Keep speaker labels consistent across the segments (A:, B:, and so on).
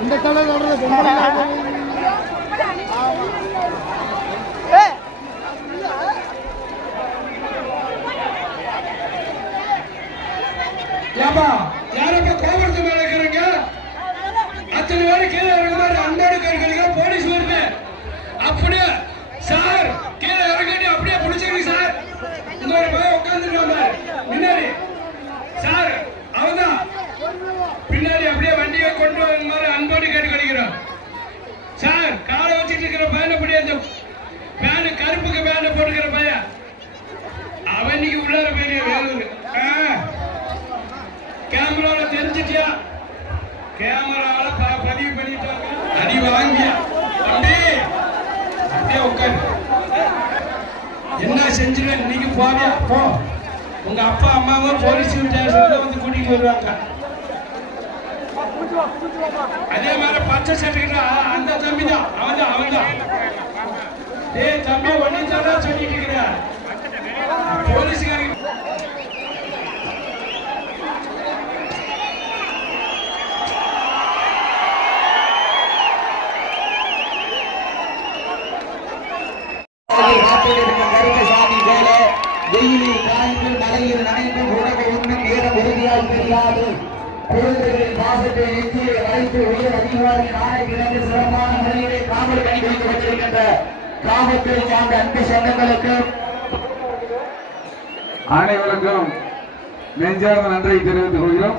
A: இந்த தலை தொடர்ந்து ஏப்பா யாரப்பா கோபுரத்து மேல இருக்கிறீங்க? அத்தனை பேரும் கீழே இறங்க மாதிரி அண்ணோடு கேட்கறீங்க போலீஸ் வருது. அப்படியே சார் கீழே இறங்கிட்டு அப்படியே பிடிச்சிருக்கு சார். இந்த போய் உட்காந்துட்டு வந்தார் கருப்புக்கு பையன். அவன் இன்னைக்கு உள்ளார பெரிய வேலூர். கேமரால தெரிஞ்சிட்டியா? கேமரால பதிவு பண்ணிட்டாங்க. அடி வாங்கியா. தம்பி அப்படியே உட்காரு. என்ன செஞ்சிருவேன்? இன்னைக்கு போவியா? போ. உங்க அப்பா அம்மாவும் போலீஸ் ஸ்டேஷன்ல வந்து கூட்டிட்டு வருவாங்க. அதே மாதிரி பச்சை சட்டைக்கிட்ட அந்த தம்பி தான் அவன் தான் அவன் தான் டேய் தம்பி ஒன்னு தான் சொல்லிட்டு இருக்கிற போலீஸ்காரங்க
B: கருப்பசாமி போல வெயிலில் காய்ந்து மலையில் நனைந்து உணவு உண்ணும் நேரம் உறுதியாய் தெரியாது குழந்தைகளின் பாசத்தை நெஞ்சிலே வைத்து உயர் அதிகாரி நாளை கிடந்து சிறப்பான முறையிலே காவல் பணி கிராமத்தை சார்ந்த அன்பு சொந்தங்களுக்கு
C: அனைவருக்கும் நெஞ்சார்ந்த நன்றியை தெரிவித்துக் கொள்கிறோம்.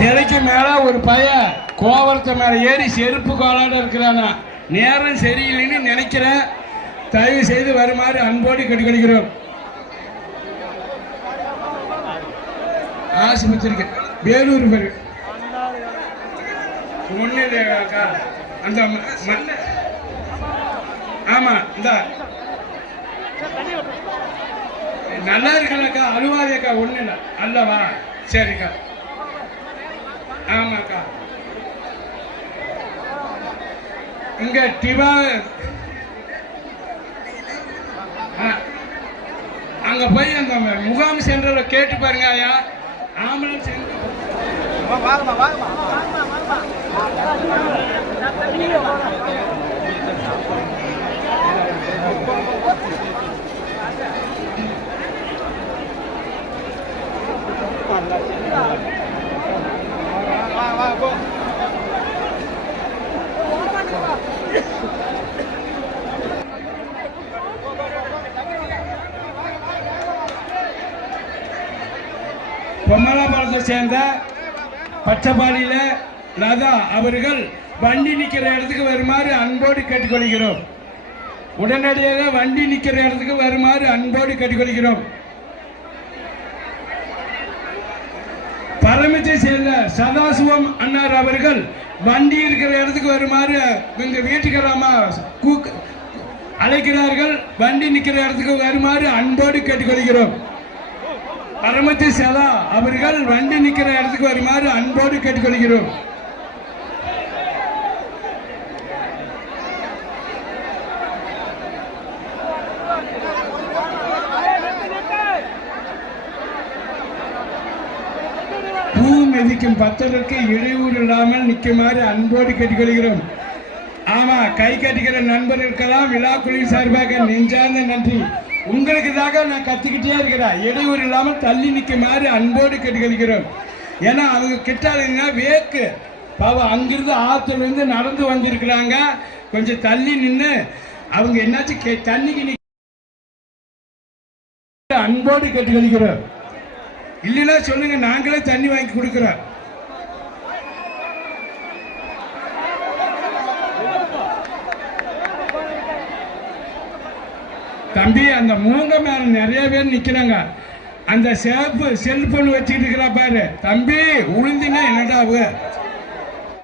A: சிலைக்கு மேல ஒரு பையன் கோவரத்து மேல ஏறி செருப்பு கோலாட இருக்கிறானா. நேரம் சரியில்லைன்னு நினைக்கிறேன். தயவு செய்து வருமாறு அன்போடு கேட்டுக்கொள்கிறோம் ஆஸ்பத்திரிக்கு. வேலூர் பேரு ஒண்ணு இல்லையாக்கா. அந்த ஆமாம் ஆமா இந்த. நல்லா இருக்கலக்கா அழுவாதேக்கா ஒண்ணு இல்லை. அல்லவா? சரிக்கா. ஆமாக்கா. இங்க டிவா ஆ, அங்க போய் அந்த முகாம் சென்டர்ல கேட்டு பாருங்க ஐயா. ஆம்புலன்ஸ் எங்க? பொம்மலாபாலத்தை சேர்ந்த பச்சைப்பாடியில லதா அவர்கள் வண்டி நிற்கிற இடத்துக்கு வருமாறு அன்போடு கேட்டுக்கொள்கிறோம். உடனடியாக வண்டி நிற்கிற இடத்துக்கு வருமாறு அன்போடு கேட்டுக்கொள்கிறோம். பரமத்தை சேர்ந்த சதாசிவம் அன்னார் அவர்கள் வண்டி இருக்கிற இடத்துக்கு வருமாறு எங்க வீட்டுக்காரமா கூக்கு அழைக்கிறார்கள். வண்டி நிற்கிற இடத்துக்கு வருமாறு அன்போடு கேட்டுக்கொள்கிறோம். பரமத்தி சதா அவர்கள் வண்டி நிற்கிற இடத்துக்கு வருமாறு அன்போடு கேட்டுக்கொள்கிறோம். பூ மிதிக்கும் பக்தர்களுக்கு இடையூறு இல்லாமல் நிற்குமாறு அன்போடு கேட்டுக்கொள்கிறோம். ஆமா கை கட்டிக்கிற நண்பர்களுக்கெல்லாம் இருக்கலாம் விழா குழு சார்பாக நெஞ்சார்ந்த நன்றி. உங்களுக்கு தாங்க நான் கத்திக்கிட்டே இருக்கிறேன். இடையூறு இல்லாமல் தள்ளி நிற்க மாதிரி அன்போடு கேட்டுக்கிறோம் ஏன்னா அவங்க கிட்ட வேக்கு பாவம் அங்கிருந்து ஆற்றுலேருந்து நடந்து வந்திருக்கிறாங்க. கொஞ்சம் தள்ளி நின்று அவங்க என்னாச்சும் கே- தண்ணிக்கு நிற்க அன்போடு கேட்டுக்கிறோம் இல்லைன்னா சொல்லுங்க நாங்களே தண்ணி வாங்கி கொடுக்குறோம். தம்பி அந்த மூங்க மேல நிறைய பேர் நிக்கிறாங்க. அந்த சேப்பு செல்போன் வச்சுக்கிட்டு இருக்கிறா பாரு. தம்பி உளுந்தினா என்னடா